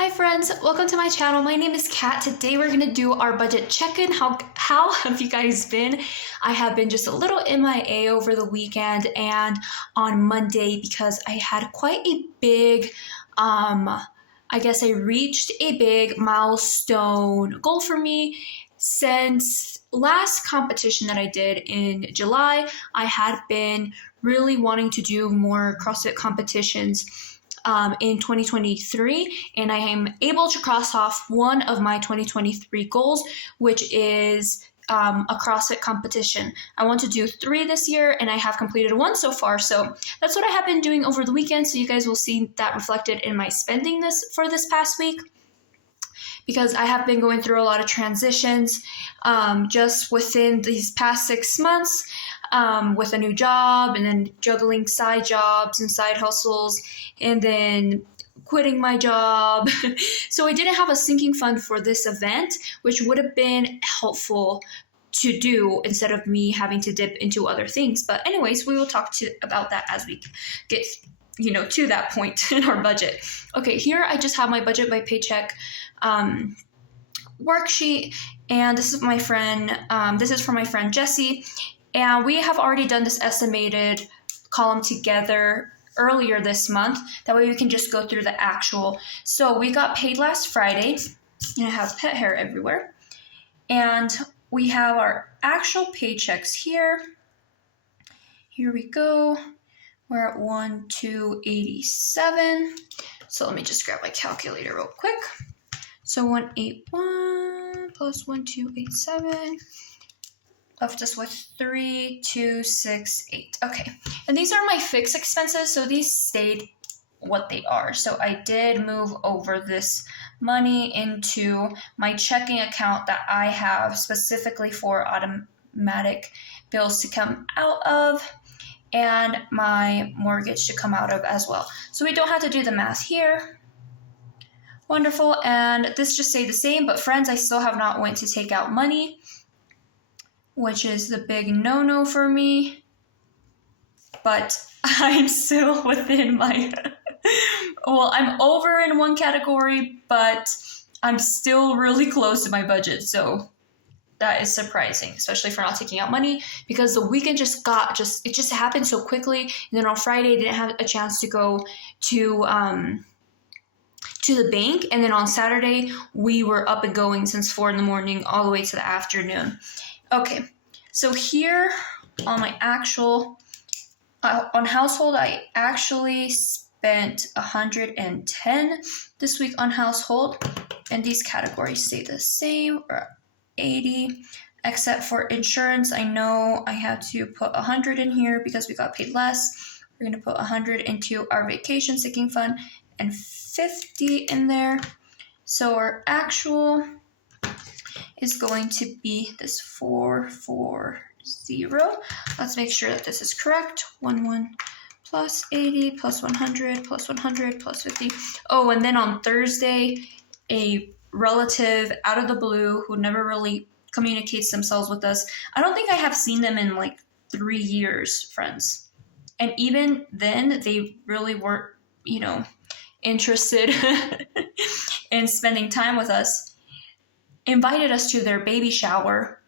Hi friends, welcome to my channel. My name is Kat. Today we're gonna do our budget check-in. How have you guys been? I have been just a little MIA over the weekend and on Monday because I had quite a big, I guess I reached a big milestone goal for me. Since last competition that I did in July, I had been really wanting to do more CrossFit competitions in 2023, and I am able to cross off one of my 2023 goals, which is a CrossFit competition. I want to do 3 this year, and I have completed 1 so far. So that's what I have been doing over the weekend. So you guys will see that reflected in my spending this past week, because I have been going through a lot of transitions just within these past 6 months with a new job, and then juggling side jobs and side hustles, and then quitting my job. So I didn't have a sinking fund for this event, which would have been helpful to do instead of me having to dip into other things. But anyways, we will talk about that as we get to that point in our budget. Okay, here I just have my budget by paycheck worksheet, and this is my friend. This is from my friend Jessie, and we have already done this estimated column together earlier this month. That way we can just go through the actual. So we got paid last Friday, and it has pet hair everywhere, and we have our actual paychecks here. Here we go. We're at 1,287. So let me just grab my calculator real quick. So 181 plus 1,287 left us with 3,268. Okay, and these are my fixed expenses, so these stayed what they are. So I did move over this money into my checking account that I have specifically for automatic bills to come out of, and my mortgage to come out of as well. So we don't have to do the math here. Wonderful. And this just stayed the same, but friends, I still have not went to take out money, which is the big no-no for me. But I'm still within my, well, I'm over in one category, but I'm still really close to my budget. So that is surprising, especially for not taking out money, because the weekend it just happened so quickly. And then on Friday, I didn't have a chance to go to the bank. And then on Saturday, we were up and going since 4 a.m. all the way to the afternoon. Okay, so here on my actual, on household, I actually spent 110 this week on household, and these categories stay the same, or 80, except for insurance. I know I had to put 100 in here because we got paid less. We're going to put 100 into our vacation sinking fund and 50 in there. So our actual is going to be this 440. Let's make sure that this is correct. 11 plus 80 plus 100 plus 100 plus 50. Oh, and then on Thursday, a relative out of the blue who never really communicates themselves with us. I don't think I have seen them in like 3 years, friends. And even then, they really weren't, interested in spending time with us. Invited us to their baby shower,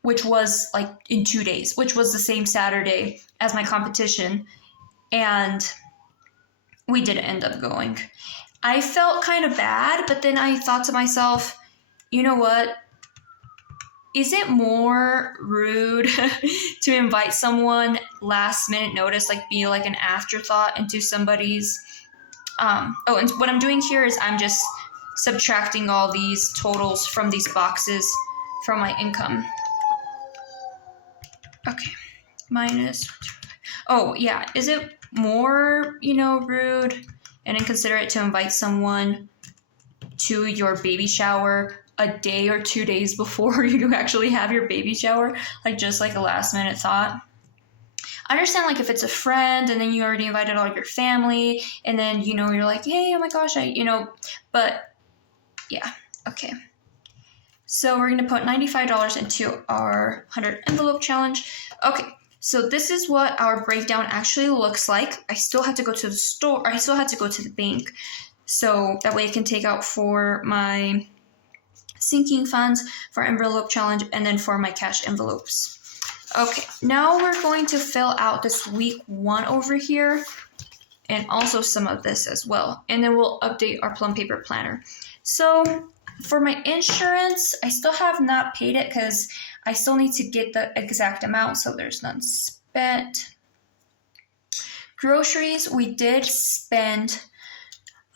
which was like in 2 days, which was the same Saturday as my competition. And we didn't end up going. I felt kind of bad, but then I thought to myself, you know what? Is it more rude to invite someone last minute notice, like be like an afterthought into somebody's, and what I'm doing here is I'm just subtracting all these totals from these boxes from my income. Okay, minus, oh yeah, is it more, rude and inconsiderate to invite someone to your baby shower a day or 2 days before you actually have your baby shower, just like a last minute thought? I understand, if it's a friend and then you already invited all your family, and then, you're like, hey, oh my gosh, but yeah, okay. So we're going to put $95 into our 100 envelope challenge. Okay, so this is what our breakdown actually looks like. I still had to go to the store. I still had to go to the bank So that way I can take out for my sinking funds, for envelope challenge, and then for my cash envelopes. Okay, now we're going to fill out this week 1 over here, and also some of this as well. And then we'll update our Plum Paper Planner. So for my insurance, I still have not paid it because I still need to get the exact amount, so there's none spent. Groceries, we did spend,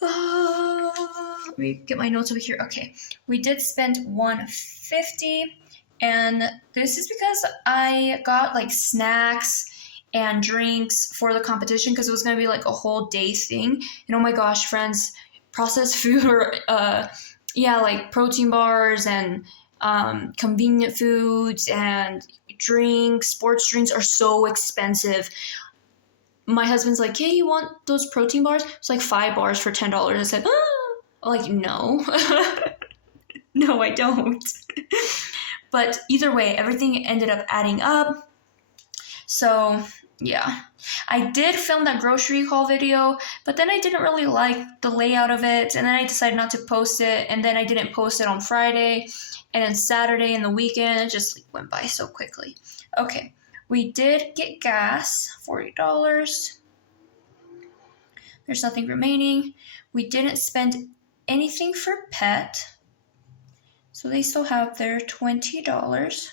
let me get my notes over here. Okay, we did spend $150, and this is because I got like snacks and drinks for the competition because it was going to be like a whole day thing. And oh my gosh, friends, processed food or like protein bars and convenient foods and drinks, sports drinks are so expensive. My husband's like, hey, you want those protein bars? It's like 5 bars for $10. I said, like, no. No, I don't. But either way, everything ended up adding up. So, yeah. I did film that grocery haul video, but then I didn't really like the layout of it, and then I decided not to post it, and then I didn't post it on Friday, and then Saturday and the weekend, it just went by so quickly. Okay. We did get gas, $40. There's nothing remaining. We didn't spend anything for pet, so they still have their $20.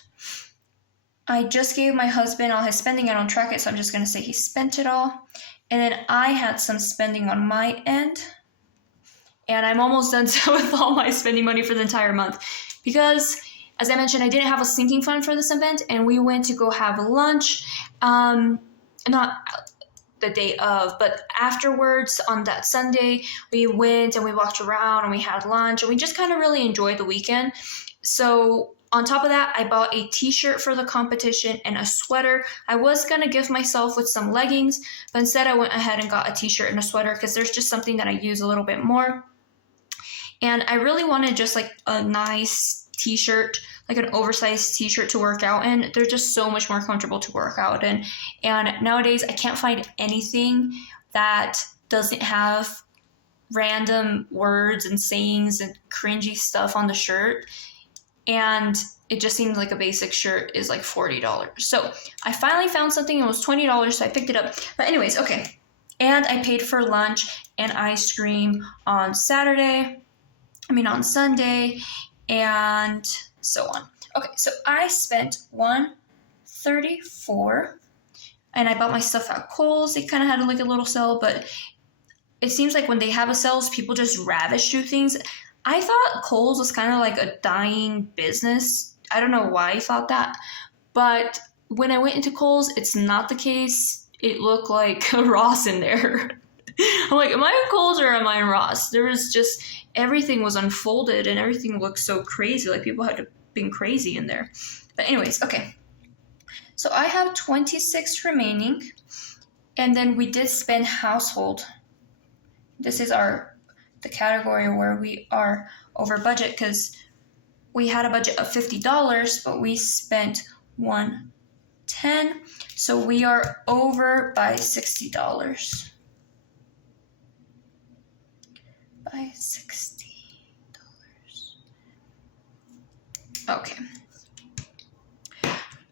I just gave my husband all his spending. I don't track it, so I'm just going to say he spent it all. And then I had some spending on my end, and I'm almost done with all my spending money for the entire month because, as I mentioned, I didn't have a sinking fund for this event, and we went to go have lunch, not the day of, but afterwards on that Sunday, we went and we walked around and we had lunch, and we just kind of really enjoyed the weekend. So on top of that, I bought a t-shirt for the competition and a sweater. I was going to gift myself with some leggings, but instead I went ahead and got a t-shirt and a sweater because there's just something that I use a little bit more. And I really wanted just like a nice t-shirt, like an oversized t-shirt to work out in. They're just so much more comfortable to work out in. And nowadays I can't find anything that doesn't have random words and sayings and cringy stuff on the shirt. And it just seemed like a basic shirt is like $40. So I finally found something. It was $20, so I picked it up. But anyways, okay. And I paid for lunch and ice cream on Sunday, and so on. Okay, so I spent $134, and I bought my stuff at Kohl's. They kind of had like a little sale, but it seems like when they have a sales, people just ravish through things. I thought Kohl's was kind of like a dying business. I don't know why I thought that, but when I went into Kohl's, it's not the case. It looked like a Ross in there. I'm like, am I in Kohl's or am I in Ross? There was just, everything was unfolded and everything looked so crazy. Like people had been crazy in there. But anyways, okay. So I have 26 remaining. And then we did spend household. This is the category where we are over budget because we had a budget of $50, but we spent $110. So we are over by $60. By $60. Okay.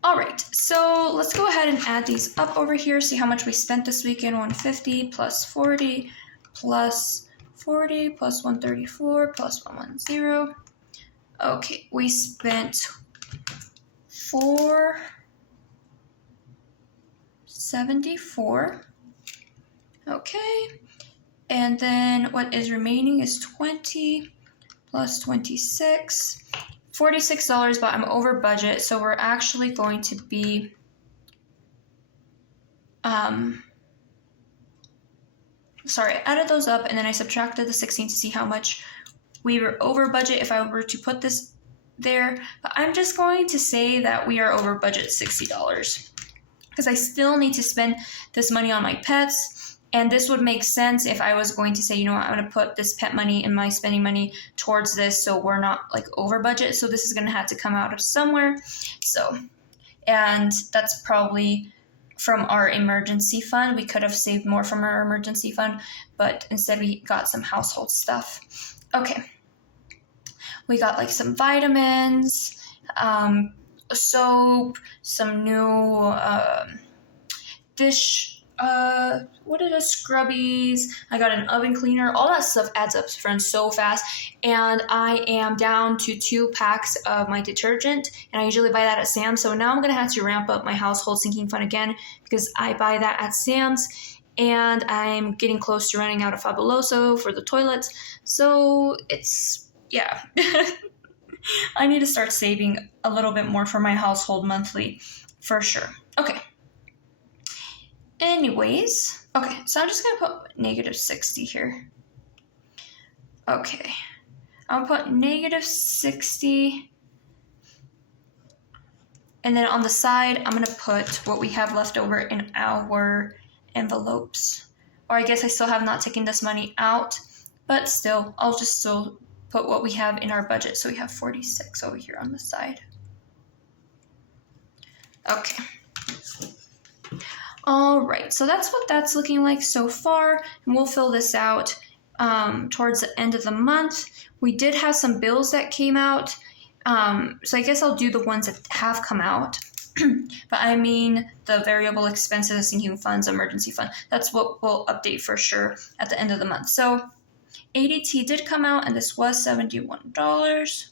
All right, so let's go ahead and add these up over here, see how much we spent this weekend. 150 plus 40 plus 40 plus 134 plus 110. Okay, we spent $474. Okay. And then what is remaining is 20 plus 26, $46, but I'm over budget, so we're actually going to be, sorry, I added those up and then I subtracted the 16 to see how much we were over budget if I were to put this there, but I'm just going to say that we are over budget $60 because I still need to spend this money on my pets. And this would make sense if I was going to say, you know what, I'm going to put this pet money and my spending money towards this so we're not like over budget. So this is going to have to come out of somewhere. So, and that's probably from our emergency fund. We could have saved more from our emergency fund, but instead we got some household stuff. Okay. We got like some vitamins, soap, some new dish, scrubbies. I got an oven cleaner. All that stuff adds up, friends, so fast. And I am down to 2 packs of my detergent, and I usually buy that at Sam's. So now I'm going to have to ramp up my household sinking fund again because I buy that at Sam's, and I'm getting close to running out of Fabuloso for the toilets. So it's, yeah. I need to start saving a little bit more for my household monthly, for sure. Okay. Anyways, okay, so I'm just going to put -60 here. Okay. I'll put -60. And then on the side, I'm going to put what we have left over in our envelopes. Or I guess I still have not taken this money out, but still, I'll just still put what we have in our budget. So we have 46 over here on the side. Okay. All right, so that's what that's looking like so far, and we'll fill this out towards the end of the month. We did have some bills that came out, so I guess I'll do the ones that have come out. But I mean the variable expenses, sinking funds, emergency fund. That's what we'll update for sure at the end of the month. So ADT did come out, and this was $71.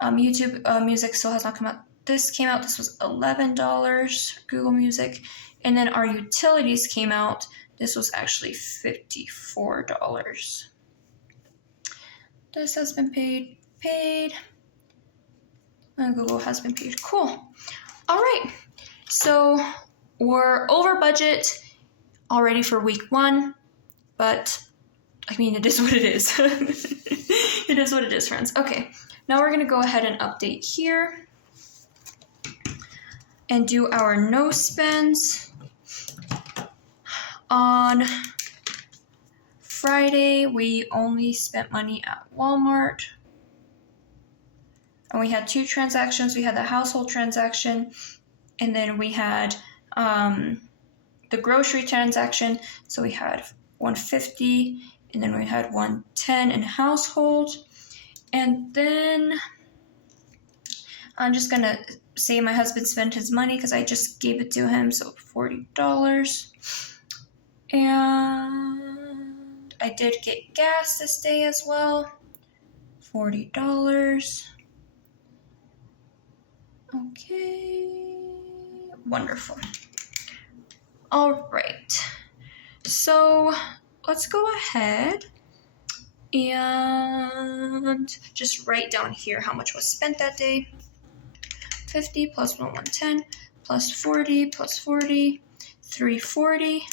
YouTube Music still has not come out. This came out, this was $11, Google Music. And then our utilities came out, this was actually $54. This has been paid. And Google has been paid, cool. All right, so we're over budget already for week 1, but I mean, it is what it is. It is what it is, friends. Okay, now we're gonna go ahead and update here and do our no spends. On Friday, we only spent money at Walmart. And we had 2 transactions. We had the household transaction, and then we had the grocery transaction. So we had $150, and then we had $110 in household. And then I'm just gonna say my husband spent his money because I just gave it to him, so $40. And I did get gas this day as well, $40. Okay, wonderful. All right, so let's go ahead and just write down here how much was spent that day. 50 plus 110 plus 40 plus 40, 340.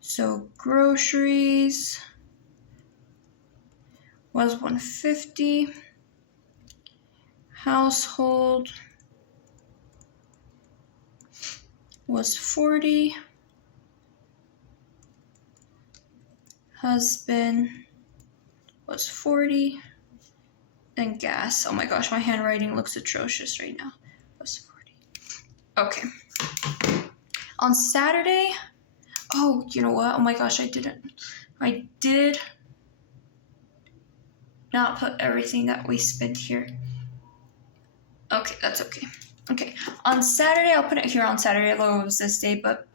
So groceries was 150. Household was 40. Husband was 40. And gas, oh my gosh, my handwriting looks atrocious right now, was 40. Okay. On Saturday, oh, you know what? Oh my gosh, I did not put everything that we spent here. Okay, that's okay. Okay, on Saturday, I'll put it here on Saturday, although it was this day, but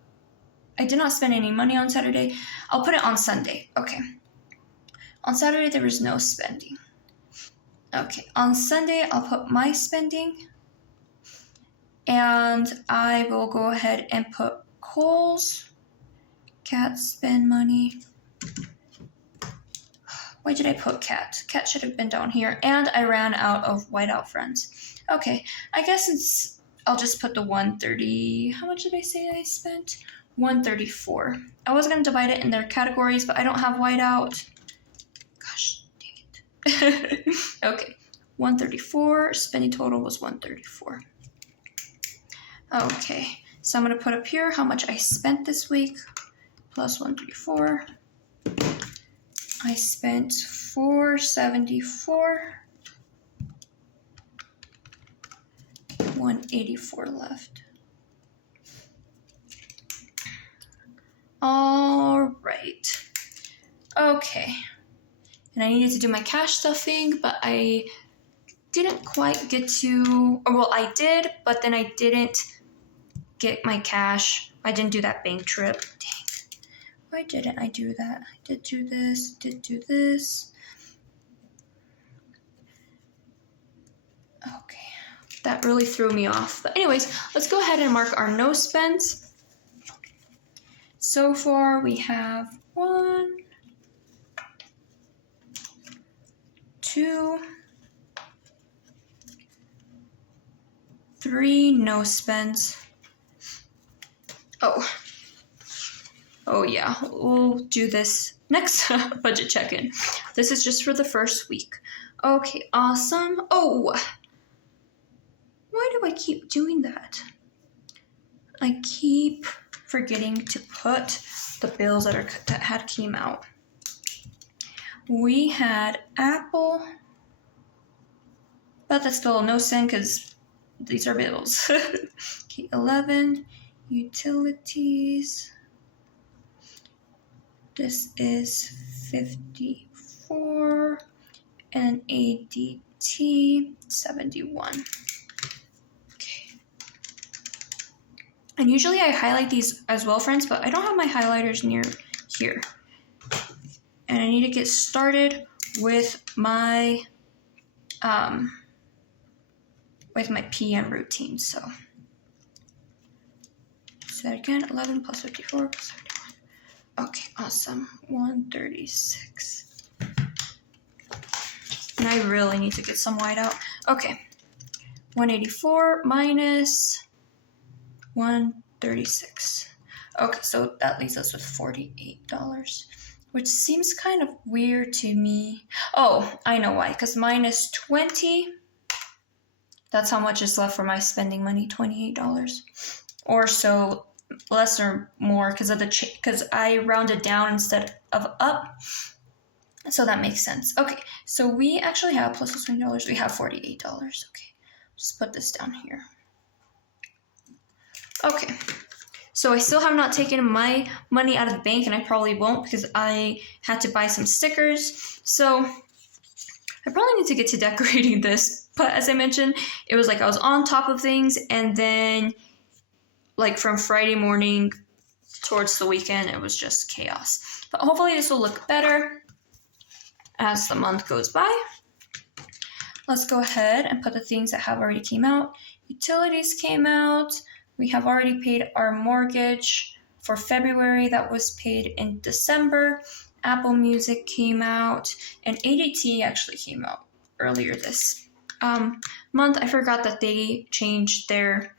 I did not spend any money on Saturday. I'll put it on Sunday. Okay. On Saturday, there was no spending. Okay, on Sunday, I'll put my spending, and I will go ahead and put Kohl's. Cat spend money. Why did I put cat? Cat should have been down here, and I ran out of whiteout friends. Okay, I guess I'll just put the 130. How much did I say I spent? 134. I was going to divide it in their categories, but I don't have whiteout. Gosh, dang it. Okay, 134. Spending total was 134. Okay, so I'm going to put up here how much I spent this week, plus 134. I spent $474. $184 left. All right. Okay. And I needed to do my cash stuffing, but I didn't quite get to, or well, I did, but then I didn't get my cash. I didn't do that bank trip. Dang. Why didn't I do that? I did do this. Okay. That really threw me off. But anyways, let's go ahead and mark our no spends. So far, we have 1, 2, 3 no spends. Oh yeah, we'll do this next budget check-in. This is just for the first week. Okay, awesome. Oh, why do I keep doing that? I keep forgetting to put the bills that had came out. We had Apple, but that's still no sin because these are bills. Okay, 11 utilities. This is 54 and ADT 71. Okay. And usually I highlight these as well, friends, but I don't have my highlighters near here. And I need to get started with my PM routine. So that again, 11 plus 54 plus 71. Okay, awesome. 136. And I really need to get some white out. Okay. 184 minus 136. Okay, so that leaves us with $48, which seems kind of weird to me. Oh, I know why. Because minus 20, that's how much is left for my spending money, $28. Or so, less or more, because I rounded down instead of up. So that makes sense. Okay, so we actually have plus $20. We have $48. Okay, just put this down here. Okay, so I still have not taken my money out of the bank, and I probably won't because I had to buy some stickers. So I probably need to get to decorating this. But as I mentioned, it was like I was on top of things, and then like from Friday morning towards the weekend, it was just chaos. But hopefully this will look better as the month goes by. Let's go ahead and put the things that have already came out. Utilities came out. We have already paid our mortgage for February. That was paid in December. Apple Music came out, and ADT actually came out earlier this month. I forgot that they changed their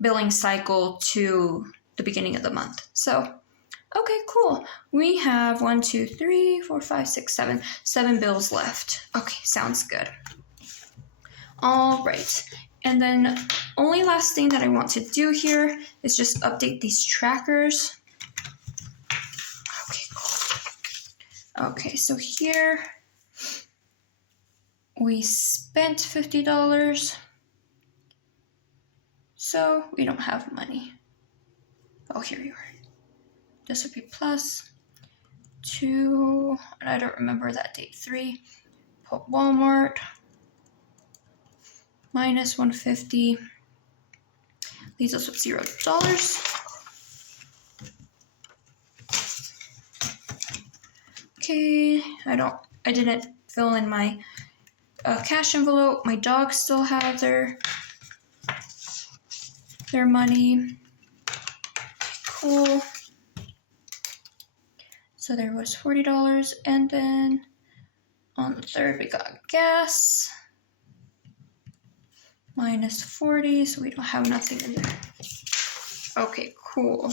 billing cycle to the beginning of the month. So, okay, cool. We have 1, 2, 3, 4, 5, 6, 7. 7 bills left. Okay, sounds good. All right. And then only last thing that I want to do here is just update these trackers. Okay, cool. Okay, so here we spent $50. So we don't have money. Oh, here you are. This would be plus 2, and I don't remember that date, 3. Put Walmart, minus 150. Leaves us with $0. Okay, I didn't fill in my cash envelope. My dogs still have their money. Cool. So there was $40, and then on the 3rd we got gas, minus 40, so we don't have nothing in there. Okay, cool.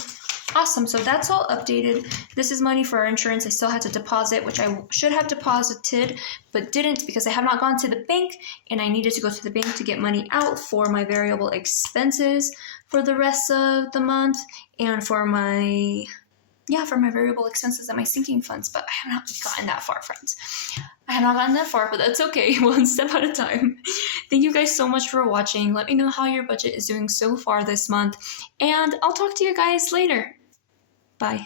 Awesome, so that's all updated. This is money for our insurance. I still had to deposit, which I should have deposited, but didn't because I have not gone to the bank, and I needed to go to the bank to get money out for my variable expenses for the rest of the month, and for my variable expenses and my sinking funds, but I have not gotten that far, friends. I have not gotten that far, but that's okay. One step at a time. Thank you guys so much for watching. Let me know how your budget is doing so far this month, and I'll talk to you guys later. Bye.